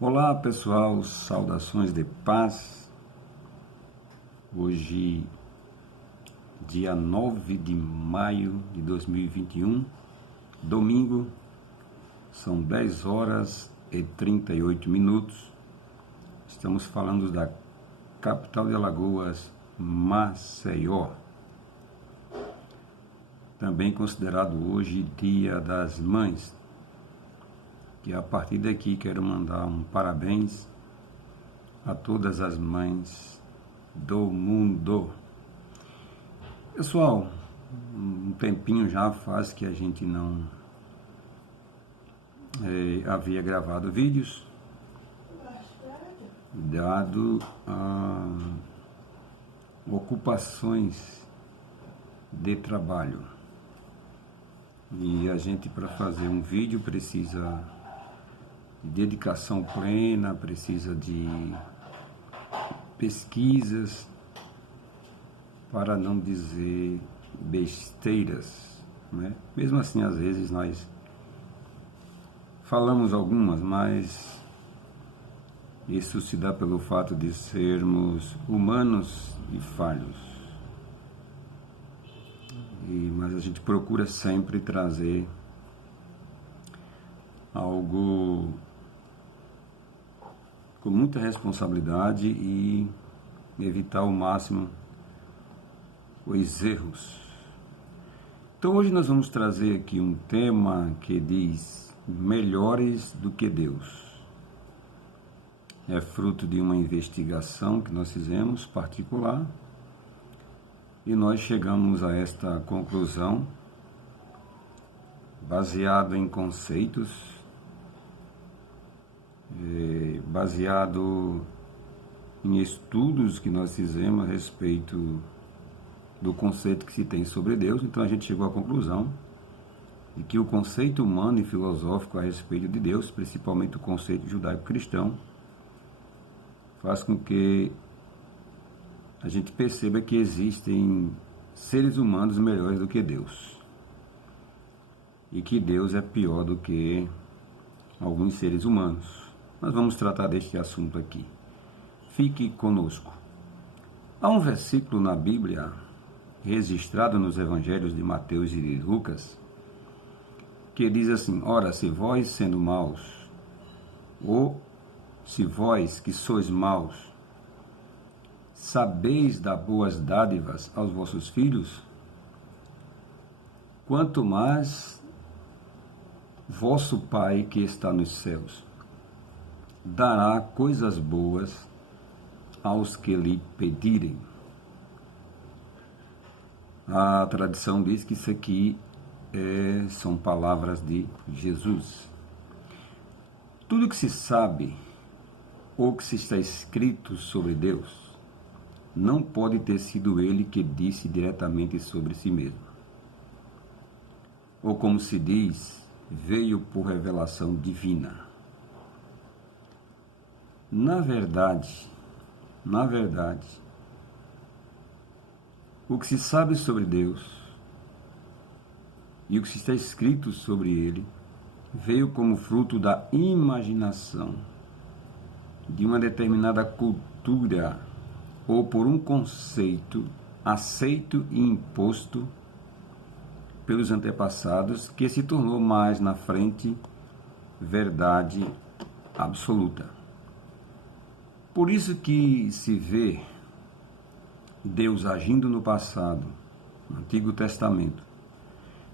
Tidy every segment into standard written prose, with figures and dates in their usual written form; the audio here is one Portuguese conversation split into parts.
Olá pessoal, saudações de paz. Hoje, dia 9 de maio de 2021, domingo, são 10 horas e 38 minutos. Estamos falando da capital de Alagoas, Maceió. Também considerado hoje Dia das Mães. E a partir daqui quero mandar um parabéns a todas as mães do mundo. Pessoal, um tempinho já faz que a gente não havia gravado vídeos, dado a ocupações de trabalho. E a gente, para fazer um vídeo, precisa de dedicação plena, precisa de pesquisas, para não dizer besteiras, né? Mesmo assim, às vezes nós falamos algumas, mas isso se dá pelo fato de sermos humanos e falhos. Mas a gente procura sempre trazer algo com muita responsabilidade e evitar ao máximo os erros. Então hoje nós vamos trazer aqui um tema que diz melhores do que Deus. É fruto de uma investigação que nós fizemos particular e nós chegamos a esta conclusão baseado em conceitos, baseado em estudos que nós fizemos a respeito do conceito que se tem sobre Deus. Então a gente chegou à conclusão de que o conceito humano e filosófico a respeito de Deus, principalmente o conceito judaico-cristão, faz com que a gente perceba que existem seres humanos melhores do que Deus e que Deus é pior do que alguns seres humanos. Nós vamos tratar deste assunto aqui. Fique conosco. Há um versículo na Bíblia, registrado nos evangelhos de Mateus e de Lucas, que diz assim: ora, se vós sendo maus, ou se vós que sois maus, sabeis dar boas dádivas aos vossos filhos, quanto mais vosso Pai que está nos céus dará coisas boas aos que lhe pedirem. A tradição diz que isso aqui são palavras de Jesus. Tudo que se sabe ou que se está escrito sobre Deus não pode ter sido ele que disse diretamente sobre si mesmo. Ou como se diz, veio por revelação divina. Na verdade, o que se sabe sobre Deus e o que se está escrito sobre ele veio como fruto da imaginação de uma determinada cultura ou por um conceito aceito e imposto pelos antepassados, que se tornou mais na frente verdade absoluta. Por isso que se vê Deus agindo no passado, no Antigo Testamento,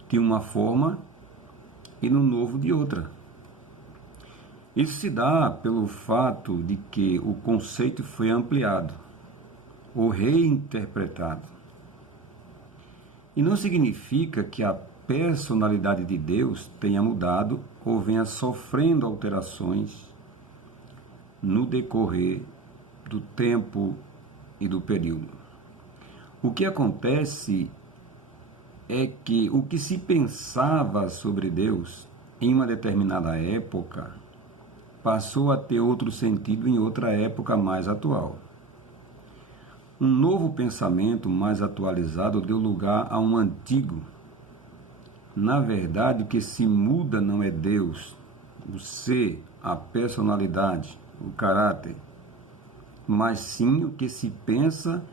de uma forma e no Novo de outra. Isso se dá pelo fato de que o conceito foi ampliado ou reinterpretado. E não significa que a personalidade de Deus tenha mudado ou venha sofrendo alterações no decorrer do tempo e do período. O que acontece é que o que se pensava sobre Deus em uma determinada época passou a ter outro sentido em outra época mais atual. Um novo pensamento mais atualizado deu lugar a um antigo. Na verdade, o que se muda não é Deus, o ser, a personalidade, o caráter, mas sim o que se pensa,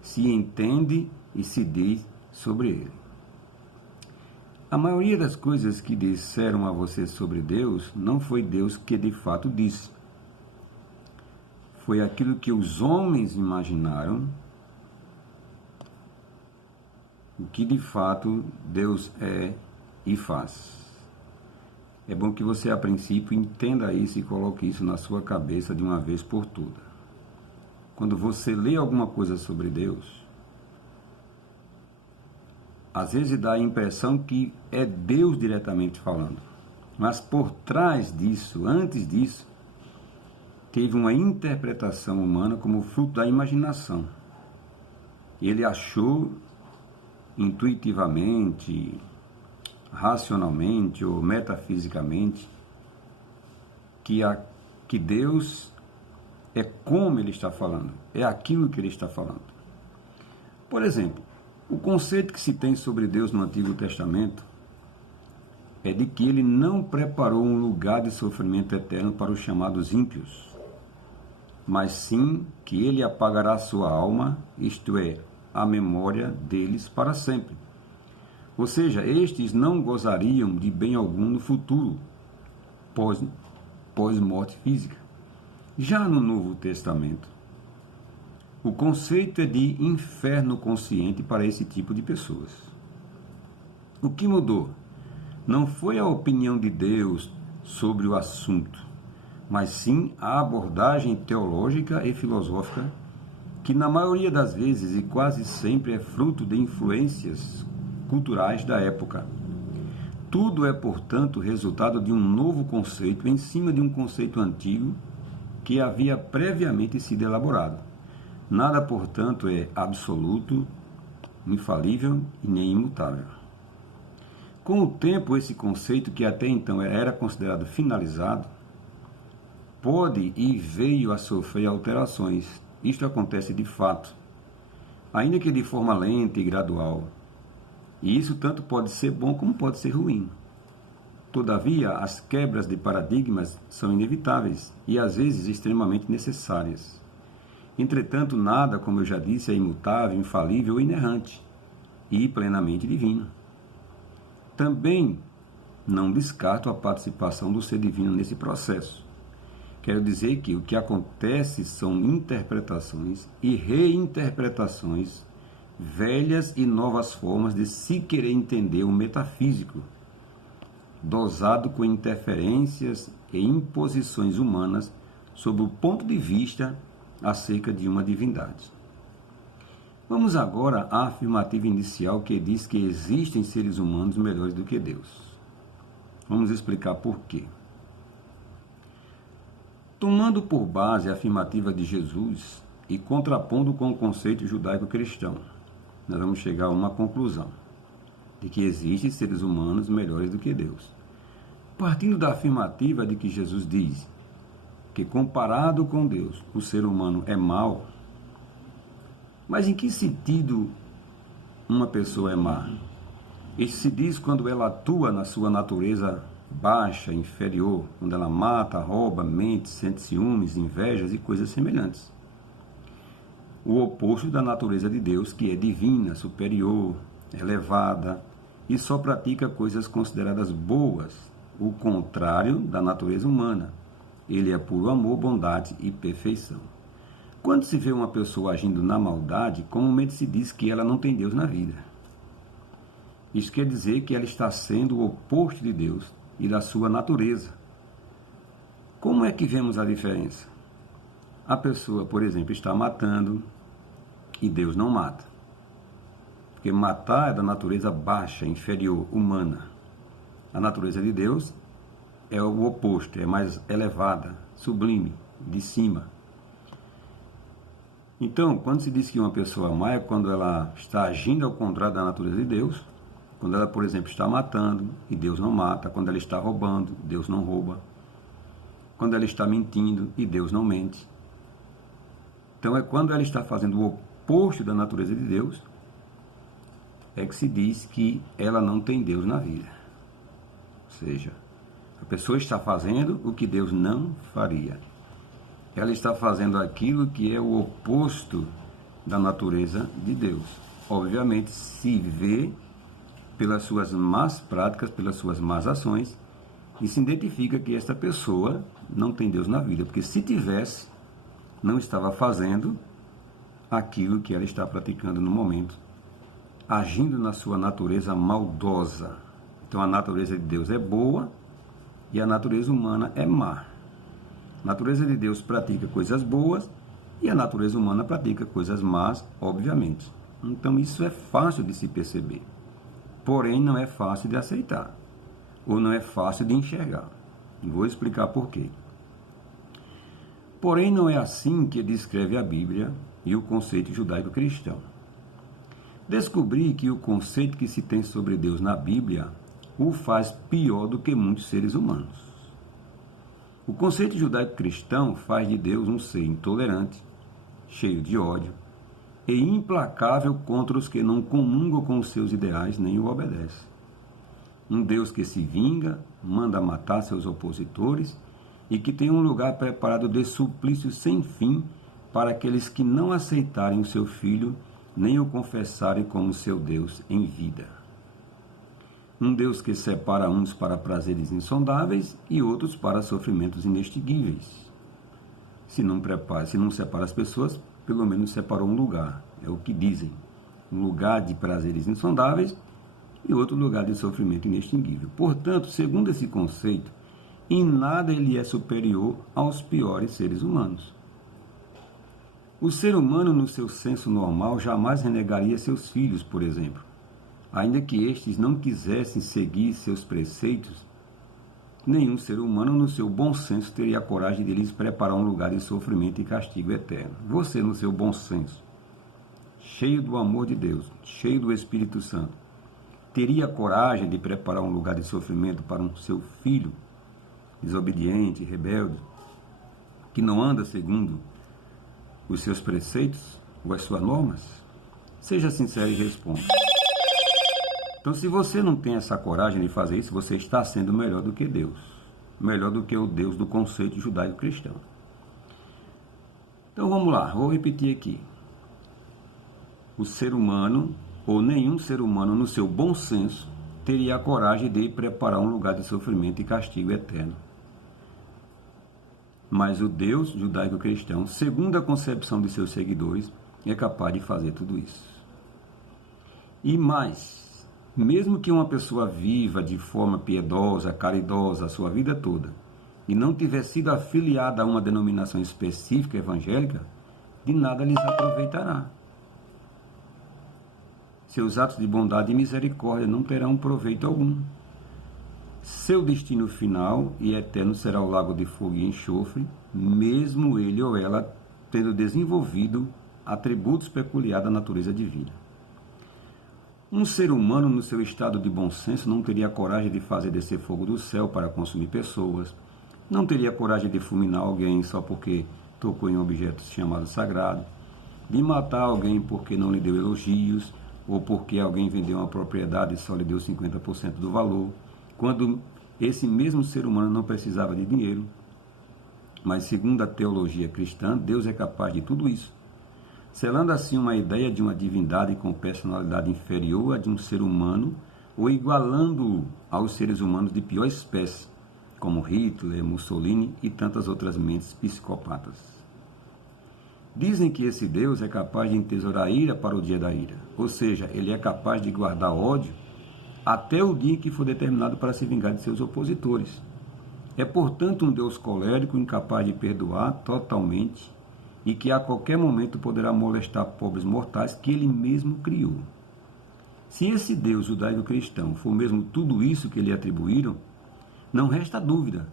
se entende e se diz sobre ele. A maioria das coisas que disseram a você sobre Deus não foi Deus que de fato disse. Foi aquilo que os homens imaginaram, o que de fato Deus é e faz. É bom que você, a princípio, entenda isso e coloque isso na sua cabeça de uma vez por todas. Quando você lê alguma coisa sobre Deus, às vezes dá a impressão que é Deus diretamente falando. Mas por trás disso, antes disso, teve uma interpretação humana como fruto da imaginação. Ele achou intuitivamente, racionalmente ou metafisicamente que Deus é como ele está falando, é aquilo que ele está falando. Por exemplo, o conceito que se tem sobre Deus no Antigo Testamento é de que ele não preparou um lugar de sofrimento eterno para os chamados ímpios, mas sim que ele apagará sua alma, isto é, a memória deles para sempre. Ou seja, estes não gozariam de bem algum no futuro, pós-morte física. Já no Novo Testamento, o conceito é de inferno consciente para esse tipo de pessoas. O que mudou não foi a opinião de Deus sobre o assunto, mas sim a abordagem teológica e filosófica, que na maioria das vezes e quase sempre é fruto de influências culturais da época. Tudo é, portanto, resultado de um novo conceito em cima de um conceito antigo que havia previamente sido elaborado. Nada, portanto, é absoluto, infalível e nem imutável. Com o tempo, esse conceito, que até então era considerado finalizado, pode e veio a sofrer alterações. Isto acontece de fato, ainda que de forma lenta e gradual. E isso tanto pode ser bom como pode ser ruim. Todavia, as quebras de paradigmas são inevitáveis e às vezes extremamente necessárias. Entretanto, nada, como eu já disse, é imutável, infalível ou inerrante e plenamente divino. Também não descarto a participação do ser divino nesse processo. Quero dizer que o que acontece são interpretações e reinterpretações, velhas e novas formas de se querer entender o metafísico, dosado com interferências e imposições humanas sob o ponto de vista acerca de uma divindade. Vamos agora à afirmativa inicial que diz que existem seres humanos melhores do que Deus. Vamos explicar por quê. Tomando por base a afirmativa de Jesus e contrapondo com o conceito judaico-cristão, nós vamos chegar a uma conclusão de que existem seres humanos melhores do que Deus. Partindo da afirmativa de que Jesus diz que, comparado com Deus, o ser humano é mau, mas em que sentido uma pessoa é má? Isso se diz quando ela atua na sua natureza baixa, inferior, quando ela mata, rouba, mente, sente ciúmes, invejas e coisas semelhantes. O oposto da natureza de Deus, que é divina, superior, elevada, e só pratica coisas consideradas boas, o contrário da natureza humana. Ele é puro amor, bondade e perfeição. Quando se vê uma pessoa agindo na maldade, comumente se diz que ela não tem Deus na vida. Isso quer dizer que ela está sendo o oposto de Deus e da sua natureza. Como é que vemos a diferença? A pessoa, por exemplo, está matando e Deus não mata. Porque matar é da natureza baixa, inferior, humana. A natureza de Deus é o oposto, é mais elevada, sublime, de cima. Então, quando se diz que uma pessoa má é quando ela está agindo ao contrário da natureza de Deus, quando ela, por exemplo, está matando e Deus não mata, quando ela está roubando, Deus não rouba, quando ela está mentindo e Deus não mente. Então, é quando ela está fazendo o oposto da natureza de Deus, é que se diz que ela não tem Deus na vida. Ou seja, A pessoa está fazendo o que Deus não faria. Ela está fazendo aquilo que é o oposto da natureza de Deus. Obviamente, se vê pelas suas más práticas, pelas suas más ações, e se identifica que esta pessoa não tem Deus na vida, porque se tivesse, não estava fazendo aquilo que ela está praticando no momento, agindo na sua natureza maldosa. Então a natureza de Deus é boa e a natureza humana é má. A natureza de Deus pratica coisas boas e a natureza humana pratica coisas más, obviamente. Então isso é fácil de se perceber, porém não é fácil de aceitar, ou não é fácil de enxergar. Vou explicar por quê. Porém não é assim que descreve a Bíblia e o conceito judaico-cristão. Descobri que o conceito que se tem sobre Deus na Bíblia o faz pior do que muitos seres humanos. O conceito judaico-cristão faz de Deus um ser intolerante, cheio de ódio e implacável contra os que não comungam com os seus ideais nem o obedecem. Um Deus que se vinga, manda matar seus opositores e que tem um lugar preparado de suplício sem fim para aqueles que não aceitarem o seu Filho nem o confessarem como seu Deus em vida. Um Deus que separa uns para prazeres insondáveis e outros para sofrimentos inextinguíveis. Se não separa as pessoas, pelo menos separou um lugar, é o que dizem. Um lugar de prazeres insondáveis e outro lugar de sofrimento inextinguível. Portanto, segundo esse conceito, em nada ele é superior aos piores seres humanos. O ser humano, no seu senso normal, jamais renegaria seus filhos, por exemplo. Ainda que estes não quisessem seguir seus preceitos, nenhum ser humano, no seu bom senso, teria a coragem de lhes preparar um lugar de sofrimento e castigo eterno. Você, no seu bom senso, cheio do amor de Deus, cheio do Espírito Santo, teria a coragem de preparar um lugar de sofrimento para um seu filho desobediente, rebelde, que não anda segundo os seus preceitos ou as suas normas? Seja sincero e responda. Então, se você não tem essa coragem de fazer isso, você está sendo melhor do que Deus. Melhor do que o Deus do conceito judaico-cristão. Então, vamos lá, vou repetir aqui. O ser humano, ou nenhum ser humano, no seu bom senso, teria a coragem de preparar um lugar de sofrimento e castigo eterno. Mas o Deus judaico-cristão, segundo a concepção de seus seguidores, é capaz de fazer tudo isso. E mais, mesmo que uma pessoa viva de forma piedosa, caridosa a sua vida toda, e não tiver sido afiliada a uma denominação específica evangélica, de nada lhes aproveitará. Seus atos de bondade e misericórdia não terão proveito algum. Seu destino final e eterno será o lago de fogo e enxofre, mesmo ele ou ela tendo desenvolvido atributos peculiares da natureza divina. Um ser humano, no seu estado de bom senso, não teria coragem de fazer descer fogo do céu para consumir pessoas, não teria coragem de fulminar alguém só porque tocou em um objeto chamado sagrado, de matar alguém porque não lhe deu elogios, ou porque alguém vendeu uma propriedade e só lhe deu 50% do valor, quando esse mesmo ser humano não precisava de dinheiro. Mas, segundo a teologia cristã, Deus é capaz de tudo isso, selando assim uma ideia de uma divindade com personalidade inferior à de um ser humano, ou igualando-o aos seres humanos de pior espécie, como Hitler, Mussolini e tantas outras mentes psicopatas. Dizem que esse Deus é capaz de entesourar ira para o dia da ira, ou seja, ele é capaz de guardar ódio até o dia em que for determinado para se vingar de seus opositores. É, portanto, um Deus colérico, incapaz de perdoar totalmente e que a qualquer momento poderá molestar pobres mortais que ele mesmo criou. Se esse Deus judaico-cristão for mesmo tudo isso que lhe atribuíram, não resta dúvida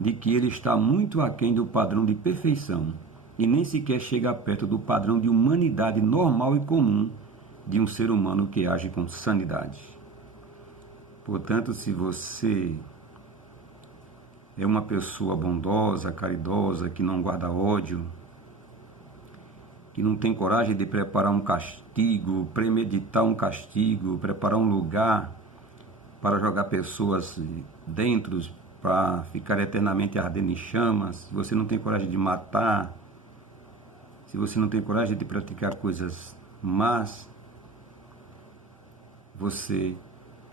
de que ele está muito aquém do padrão de perfeição e nem sequer chega perto do padrão de humanidade normal e comum de um ser humano que age com sanidade. Portanto, se você é uma pessoa bondosa, caridosa, que não guarda ódio, que não tem coragem de preparar um castigo, premeditar um castigo, preparar um lugar para jogar pessoas dentro para ficar eternamente ardendo em chamas, se você não tem coragem de matar, se você não tem coragem de praticar coisas más, você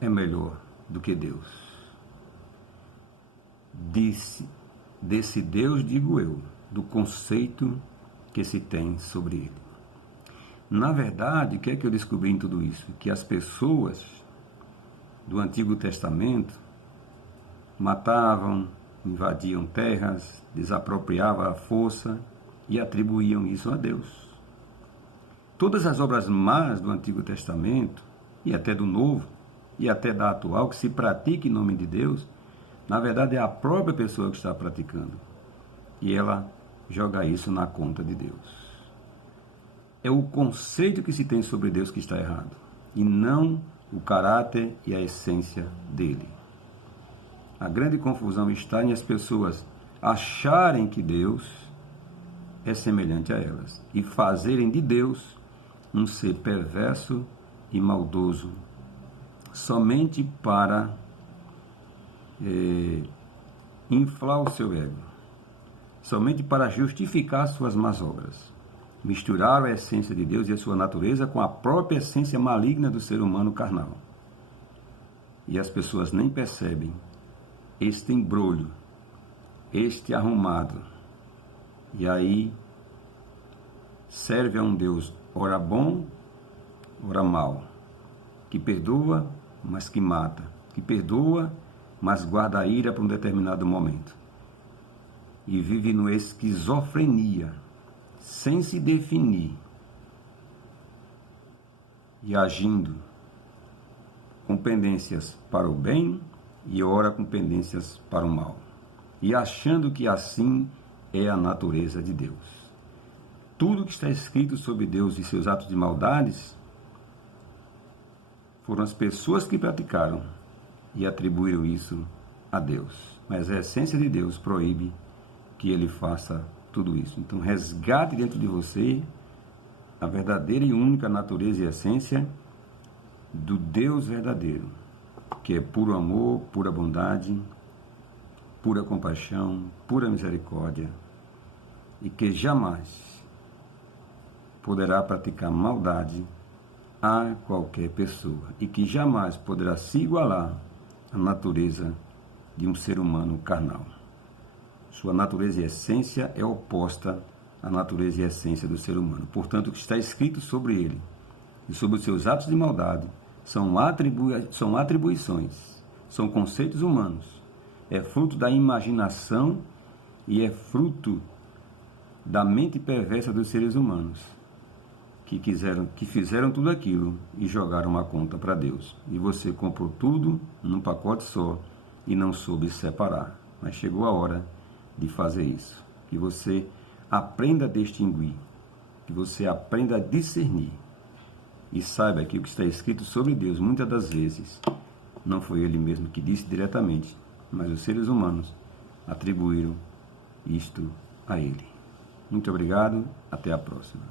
é melhor do que Deus. Desse Deus, digo eu, do conceito que se tem sobre ele. Na verdade, o que é que eu descobri em tudo isso? Que as pessoas do Antigo Testamento matavam, invadiam terras, desapropriavam à força e atribuíam isso a Deus. Todas as obras más do Antigo Testamento, e até do Novo, e até da atual, que se pratica em nome de Deus, na verdade é a própria pessoa que está praticando. E ela joga isso na conta de Deus. É o conceito que se tem sobre Deus que está errado, e não o caráter e a essência dele. A grande confusão está em as pessoas acharem que Deus é semelhante a elas e fazerem de Deus um ser perverso e maldoso, somente para inflar o seu ego, somente para justificar suas más obras. Misturaram a essência de Deus e a sua natureza com a própria essência maligna do ser humano carnal. E as pessoas nem percebem este embrulho, este arrumado. E aí serve a um Deus ora bom, ora mal, que perdoa, mas que mata, que perdoa, mas guarda a ira para um determinado momento. E vive no esquizofrenia, sem se definir, e agindo com pendências para o bem e ora com pendências para o mal, e achando que assim é a natureza de Deus. Tudo que está escrito sobre Deus e seus atos de maldades foram as pessoas que praticaram e atribuíram isso a Deus. Mas a essência de Deus proíbe que ele faça tudo isso. Então, resgate dentro de você a verdadeira e única natureza e essência do Deus verdadeiro, que é puro amor, pura bondade, pura compaixão, pura misericórdia, e que jamais poderá praticar maldade a qualquer pessoa, e que jamais poderá se igualar à natureza de um ser humano carnal. Sua natureza e essência é oposta à natureza e essência do ser humano. Portanto, o que está escrito sobre ele e sobre os seus atos de maldade são atribuições, são conceitos humanos. É fruto da imaginação e é fruto da mente perversa dos seres humanos, que fizeram tudo aquilo e jogaram uma conta para Deus. E você comprou tudo num pacote só e não soube separar. Mas chegou a hora de fazer isso. Que você aprenda a distinguir, que você aprenda a discernir e saiba que o que está escrito sobre Deus, muitas das vezes, não foi ele mesmo que disse diretamente, mas os seres humanos atribuíram isto a ele. Muito obrigado, até a próxima.